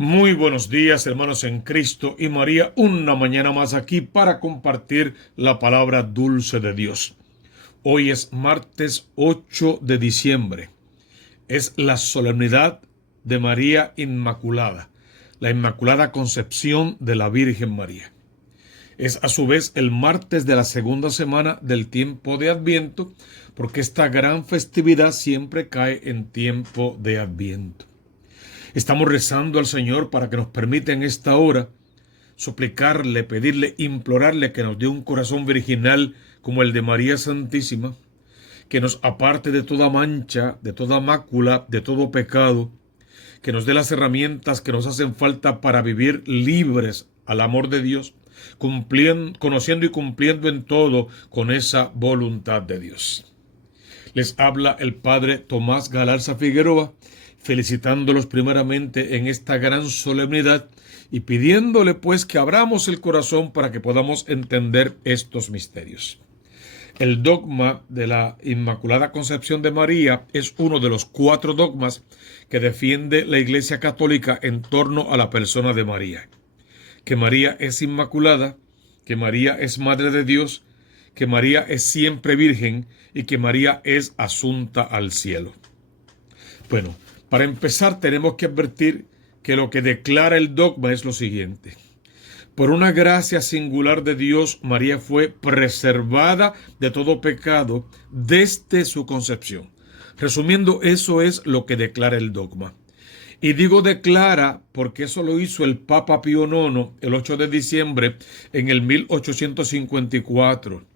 Muy buenos días, hermanos en Cristo y María, una mañana más aquí para compartir la palabra dulce de Dios. Hoy es martes 8 de diciembre. Es la solemnidad de María Inmaculada, la Inmaculada Concepción de la Virgen María. Es a su vez el martes de la segunda semana del tiempo de Adviento, porque esta gran festividad siempre cae en tiempo de Adviento. Estamos rezando al Señor para que nos permita en esta hora suplicarle, pedirle, implorarle que nos dé un corazón virginal como el de María Santísima, que nos aparte de toda mancha, de toda mácula, de todo pecado, que nos dé las herramientas que nos hacen falta para vivir libres al amor de Dios, conociendo y cumpliendo en todo con esa voluntad de Dios. Les habla el Padre Tomás Galarza Figueroa, felicitándolos primeramente en esta gran solemnidad y pidiéndole pues que abramos el corazón para que podamos entender estos misterios. El dogma de la Inmaculada Concepción de María es uno de los 4 dogmas que defiende la Iglesia Católica en torno a la persona de María. Que María es inmaculada, que María es Madre de Dios, que María es siempre virgen y que María es asunta al cielo. Bueno, para empezar tenemos que advertir que lo que declara el dogma es lo siguiente. Por una gracia singular de Dios, María fue preservada de todo pecado desde su concepción. Resumiendo, eso es lo que declara el dogma. Y digo declara porque eso lo hizo el Papa Pío IX el 8 de diciembre en el 1854.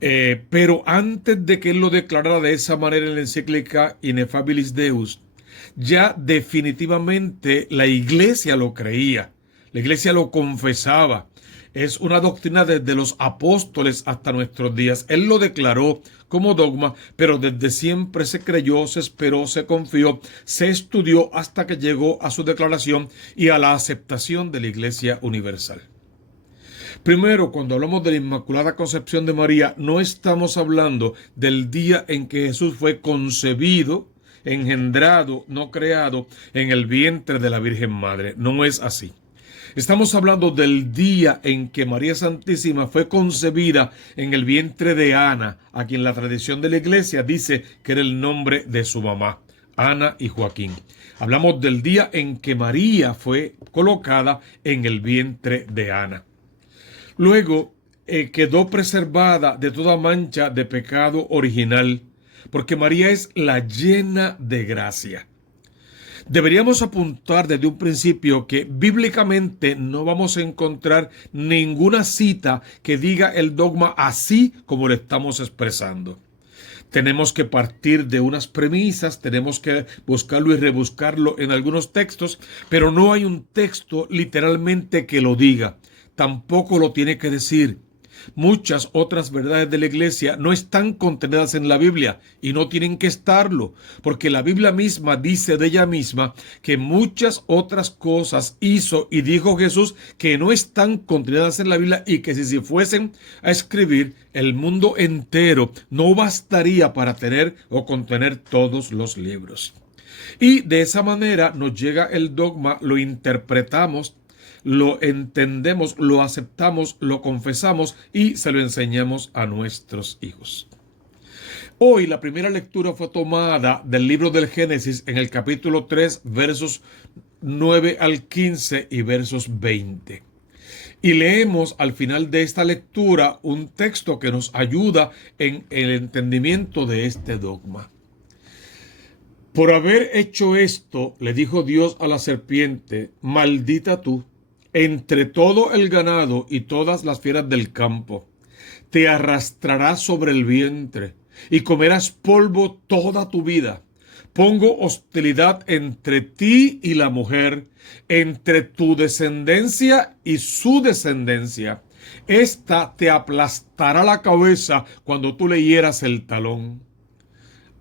Pero antes de que él lo declarara de esa manera en la encíclica Ineffabilis Deus, ya definitivamente la Iglesia lo creía, la Iglesia lo confesaba. Es una doctrina desde los apóstoles hasta nuestros días. Él lo declaró como dogma, pero desde siempre se creyó, se esperó, se confió, se estudió hasta que llegó a su declaración y a la aceptación de la Iglesia universal. Primero, cuando hablamos de la Inmaculada Concepción de María, no estamos hablando del día en que Jesús fue concebido, engendrado, no creado, en el vientre de la Virgen Madre. No es así. Estamos hablando del día en que María Santísima fue concebida en el vientre de Ana, a quien la tradición de la Iglesia dice que era el nombre de su mamá, Ana y Joaquín. Hablamos del día en que María fue colocada en el vientre de Ana. Luego quedó preservada de toda mancha de pecado original, porque María es la llena de gracia. Deberíamos apuntar desde un principio que bíblicamente no vamos a encontrar ninguna cita que diga el dogma así como lo estamos expresando. Tenemos que partir de unas premisas, tenemos que buscarlo y rebuscarlo en algunos textos, pero no hay un texto literalmente que lo diga. Tampoco lo tiene que decir. Muchas otras verdades de la Iglesia no están contenidas en la Biblia y no tienen que estarlo, porque la Biblia misma dice de ella misma que muchas otras cosas hizo y dijo Jesús que no están contenidas en la Biblia y que si se fuesen a escribir, el mundo entero no bastaría para tener o contener todos los libros. Y de esa manera nos llega el dogma, lo interpretamos, lo entendemos, lo aceptamos, lo confesamos y se lo enseñamos a nuestros hijos. Hoy la primera lectura fue tomada del libro del Génesis en el capítulo 3, versos 9 al 15 y versos 20. Y leemos al final de esta lectura un texto que nos ayuda en el entendimiento de este dogma. Por haber hecho esto, le dijo Dios a la serpiente, maldita tú, entre todo el ganado y todas las fieras del campo. Te arrastrarás sobre el vientre y comerás polvo toda tu vida. Pongo hostilidad entre ti y la mujer, entre tu descendencia y su descendencia. Esta te aplastará la cabeza cuando tú le hieras el talón.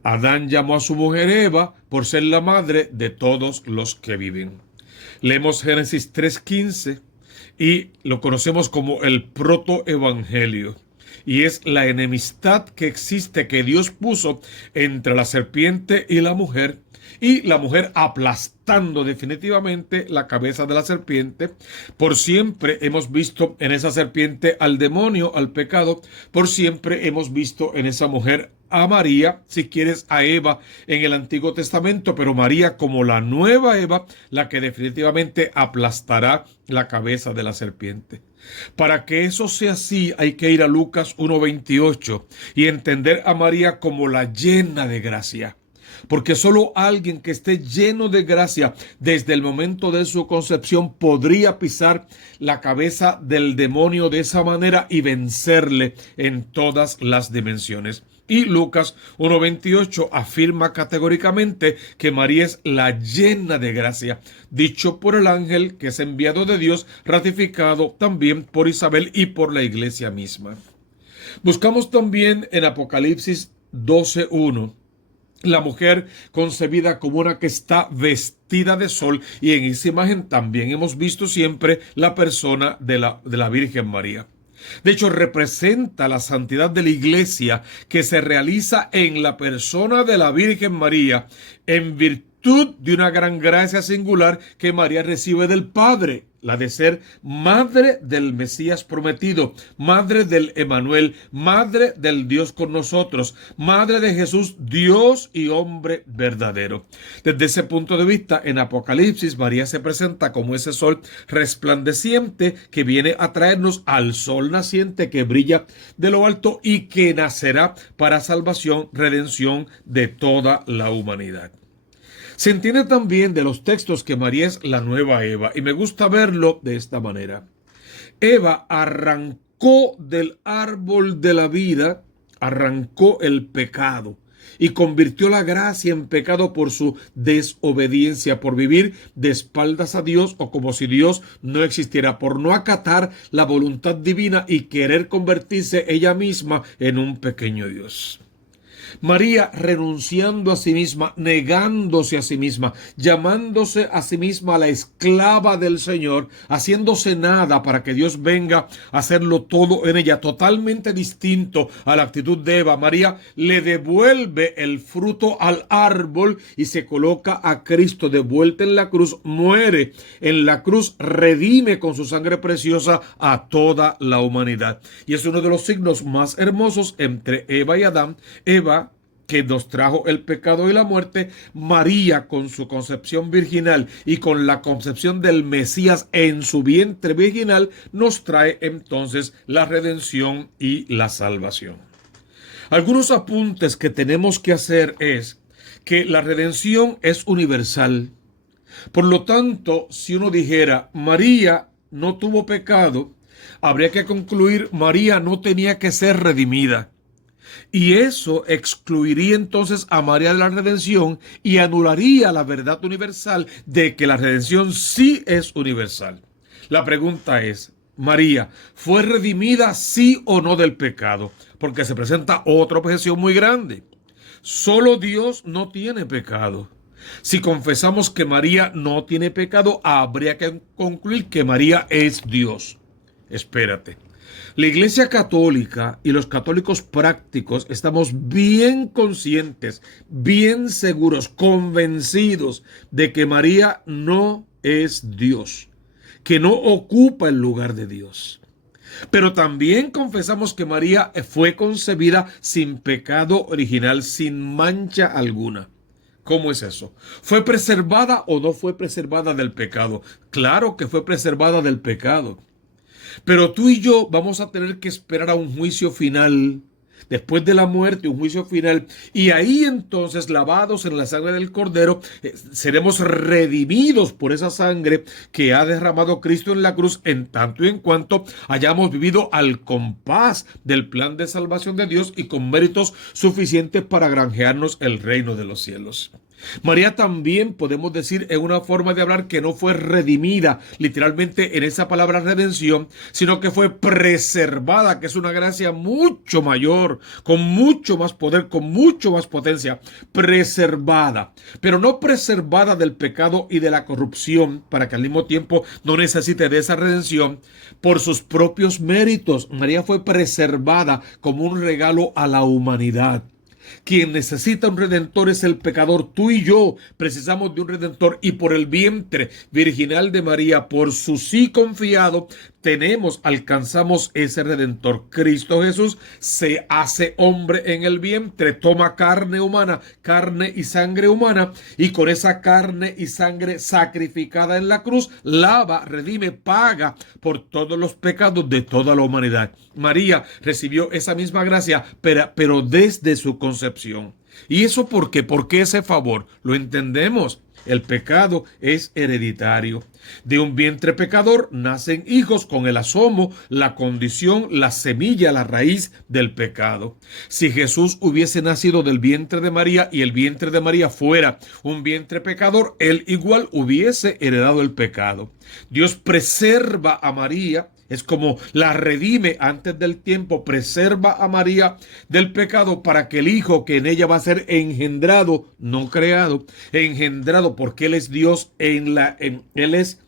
Adán llamó a su mujer Eva por ser la madre de todos los que viven. Leemos Génesis 3:15 y lo conocemos como el protoevangelio. Y es la enemistad que existe, que Dios puso entre la serpiente y la mujer, y la mujer aplastando definitivamente la cabeza de la serpiente. Por siempre hemos visto en esa serpiente al demonio, al pecado. Por siempre hemos visto en esa mujer a María, si quieres a Eva en el Antiguo Testamento, pero María como la nueva Eva, la que definitivamente aplastará la cabeza de la serpiente. Para que eso sea así, hay que ir a Lucas 1:28 y entender a María como la llena de gracia. Porque solo alguien que esté lleno de gracia desde el momento de su concepción podría pisar la cabeza del demonio de esa manera y vencerle en todas las dimensiones. Y Lucas 1:28 afirma categóricamente que María es la llena de gracia, dicho por el ángel que es enviado de Dios, ratificado también por Isabel y por la iglesia misma. Buscamos también en Apocalipsis 12:1 la mujer concebida como una que está vestida de sol, y en esa imagen también hemos visto siempre la persona de la Virgen María. De hecho, representa la santidad de la iglesia que se realiza en la persona de la Virgen María en virtud de una gran gracia singular que María recibe del Padre, la de ser madre del Mesías prometido, madre del Emanuel, madre del Dios con nosotros, madre de Jesús, Dios y hombre verdadero. Desde ese punto de vista, en Apocalipsis, María se presenta como ese sol resplandeciente que viene a traernos al sol naciente que brilla de lo alto y que nacerá para salvación, redención de toda la humanidad. Se entiende también de los textos que María es la nueva Eva, y me gusta verlo de esta manera. Eva arrancó del árbol de la vida, arrancó el pecado y convirtió la gracia en pecado por su desobediencia, por vivir de espaldas a Dios o como si Dios no existiera, por no acatar la voluntad divina y querer convertirse ella misma en un pequeño Dios. María renunciando a sí misma, negándose a sí misma, llamándose a sí misma la esclava del Señor, haciéndose nada para que Dios venga a hacerlo todo en ella, totalmente distinto a la actitud de Eva. María le devuelve el fruto al árbol y se coloca a Cristo de vuelta en la cruz, muere en la cruz, redime con su sangre preciosa a toda la humanidad. Y es uno de los signos más hermosos entre Eva y Adán. Eva, que nos trajo el pecado y la muerte; María, con su concepción virginal y con la concepción del Mesías en su vientre virginal, nos trae entonces la redención y la salvación. Algunos apuntes que tenemos que hacer es que la redención es universal. Por lo tanto, si uno dijera María no tuvo pecado, habría que concluir María no tenía que ser redimida. Y eso excluiría entonces a María de la redención y anularía la verdad universal de que la redención sí es universal. La pregunta es, ¿María fue redimida sí o no del pecado? Porque se presenta otra objeción muy grande. Solo Dios no tiene pecado. Si confesamos que María no tiene pecado, habría que concluir que María es Dios. Espérate. La Iglesia Católica y los católicos prácticos estamos bien conscientes, bien seguros, convencidos de que María no es Dios, que no ocupa el lugar de Dios. Pero también confesamos que María fue concebida sin pecado original, sin mancha alguna. ¿Cómo es eso? ¿Fue preservada o no fue preservada del pecado? Claro que fue preservada del pecado. Pero tú y yo vamos a tener que esperar a un juicio final, después de la muerte, un juicio final, y ahí entonces, lavados en la sangre del Cordero, seremos redimidos por esa sangre que ha derramado Cristo en la cruz, en tanto y en cuanto hayamos vivido al compás del plan de salvación de Dios y con méritos suficientes para granjearnos el reino de los cielos. María también podemos decir en una forma de hablar que no fue redimida literalmente en esa palabra redención, sino que fue preservada, que es una gracia mucho mayor, con mucho más poder, con mucho más potencia. Preservada, pero no preservada del pecado y de la corrupción, para que al mismo tiempo no necesite de esa redención por sus propios méritos. María fue preservada como un regalo a la humanidad. Quien necesita un redentor es el pecador. Tú y yo precisamos de un redentor, y por el vientre virginal de María, por su sí confiado, alcanzamos ese redentor. Cristo Jesús se hace hombre en el vientre, toma carne humana, carne y sangre humana, y con esa carne y sangre sacrificada en la cruz, lava, redime, paga por todos los pecados de toda la humanidad. María recibió esa misma gracia, pero desde su concepción. ¿Y eso por qué? ¿Por qué ese favor? Lo entendemos. El pecado es hereditario. De un vientre pecador nacen hijos con el asomo, la condición, la semilla, la raíz del pecado. Si Jesús hubiese nacido del vientre de María y el vientre de María fuera un vientre pecador, él igual hubiese heredado el pecado. Dios preserva a María. Es como la redime antes del tiempo, preserva a María del pecado para que el Hijo que en ella va a ser engendrado, no creado, engendrado, porque Él es Dios, Él es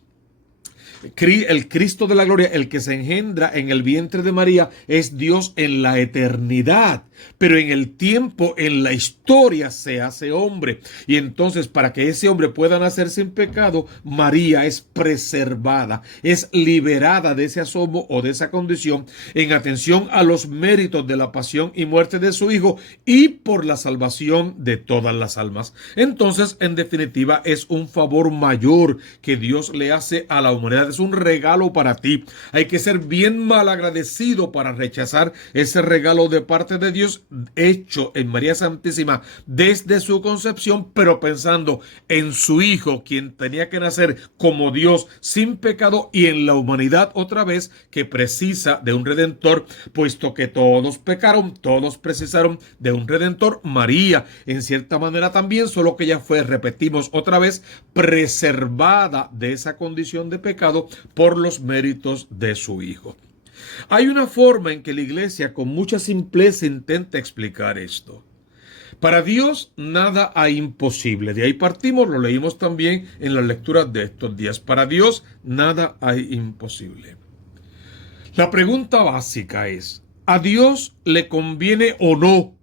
el Cristo de la gloria, el que se engendra en el vientre de María, es Dios en la eternidad, pero en el tiempo, en la historia, se hace hombre. Y entonces, para que ese hombre pueda nacer sin pecado, María es preservada, es liberada de ese asomo o de esa condición, en atención a los méritos de la pasión y muerte de su Hijo y por la salvación de todas las almas. Entonces, en definitiva, es un favor mayor que Dios le hace a la humanidad. Es un regalo para ti. Hay que ser bien malagradecido para rechazar ese regalo de parte de Dios, hecho en María Santísima desde su concepción, pero pensando en su Hijo, quien tenía que nacer como Dios sin pecado, y en la humanidad otra vez que precisa de un redentor, puesto que todos pecaron, todos precisaron de un redentor. María, en cierta manera también, solo que ella fue, repetimos otra vez, preservada de esa condición de pecado por los méritos de su Hijo. Hay una forma en que la Iglesia con mucha simpleza intenta explicar esto. Para Dios nada hay imposible. De ahí partimos, lo leímos también en las lecturas de estos días. Para Dios nada hay imposible. La pregunta básica es, ¿a Dios le conviene o no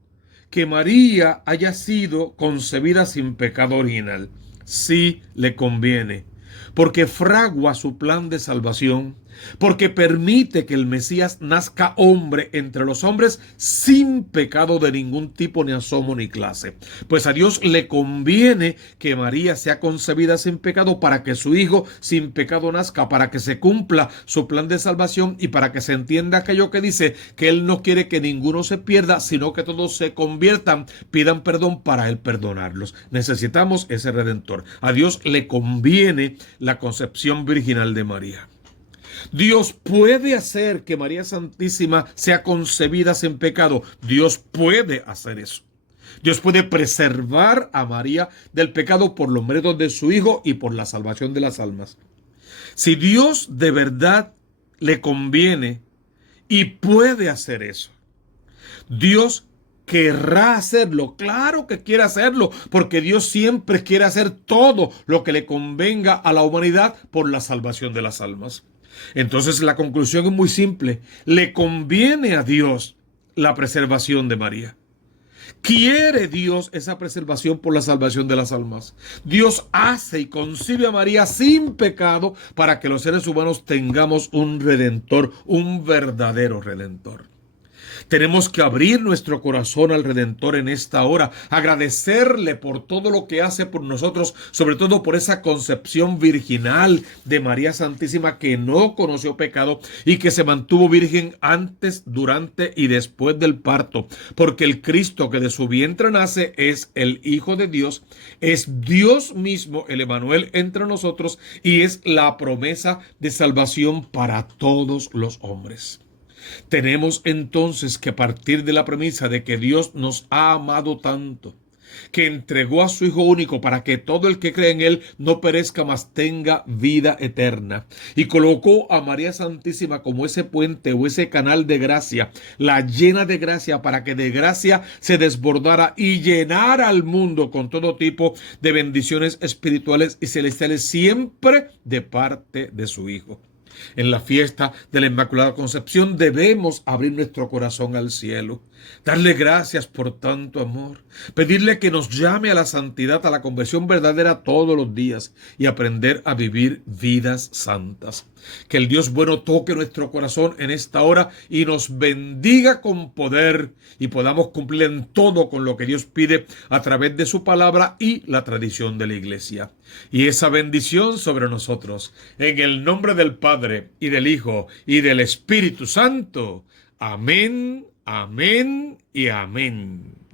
que María haya sido concebida sin pecado original? Sí le conviene, porque fragua su plan de salvación, porque permite que el Mesías nazca hombre entre los hombres sin pecado de ningún tipo, ni asomo, ni clase. Pues a Dios le conviene que María sea concebida sin pecado para que su Hijo sin pecado nazca, para que se cumpla su plan de salvación y para que se entienda aquello que dice, que Él no quiere que ninguno se pierda, sino que todos se conviertan, pidan perdón para Él perdonarlos. Necesitamos ese Redentor. A Dios le conviene la concepción virginal de María. Dios puede hacer que María Santísima sea concebida sin pecado. Dios puede hacer eso. Dios puede preservar a María del pecado por los méritos de su Hijo y por la salvación de las almas. Si Dios de verdad le conviene y puede hacer eso, Dios querrá hacerlo. Claro que quiere hacerlo, porque Dios siempre quiere hacer todo lo que le convenga a la humanidad por la salvación de las almas. Entonces la conclusión es muy simple. Le conviene a Dios la preservación de María. ¿Quiere Dios esa preservación por la salvación de las almas? Dios hace y concibe a María sin pecado para que los seres humanos tengamos un redentor, un verdadero redentor. Tenemos que abrir nuestro corazón al Redentor en esta hora, agradecerle por todo lo que hace por nosotros, sobre todo por esa concepción virginal de María Santísima, que no conoció pecado y que se mantuvo virgen antes, durante y después del parto, porque el Cristo que de su vientre nace es el Hijo de Dios, es Dios mismo, el Emmanuel entre nosotros, y es la promesa de salvación para todos los hombres. Tenemos entonces que partir de la premisa de que Dios nos ha amado tanto, que entregó a su Hijo único para que todo el que cree en Él no perezca, mas tenga vida eterna. Y colocó a María Santísima como ese puente o ese canal de gracia, la llena de gracia, para que de gracia se desbordara y llenara al mundo con todo tipo de bendiciones espirituales y celestiales, siempre de parte de su Hijo. En la fiesta de la Inmaculada Concepción debemos abrir nuestro corazón al cielo. Darle gracias por tanto amor. Pedirle que nos llame a la santidad, a la conversión verdadera todos los días y aprender a vivir vidas santas. Que el Dios bueno toque nuestro corazón en esta hora y nos bendiga con poder y podamos cumplir en todo con lo que Dios pide a través de su palabra y la tradición de la iglesia. Y esa bendición sobre nosotros, en el nombre del Padre y del Hijo y del Espíritu Santo. Amén, amén y amén.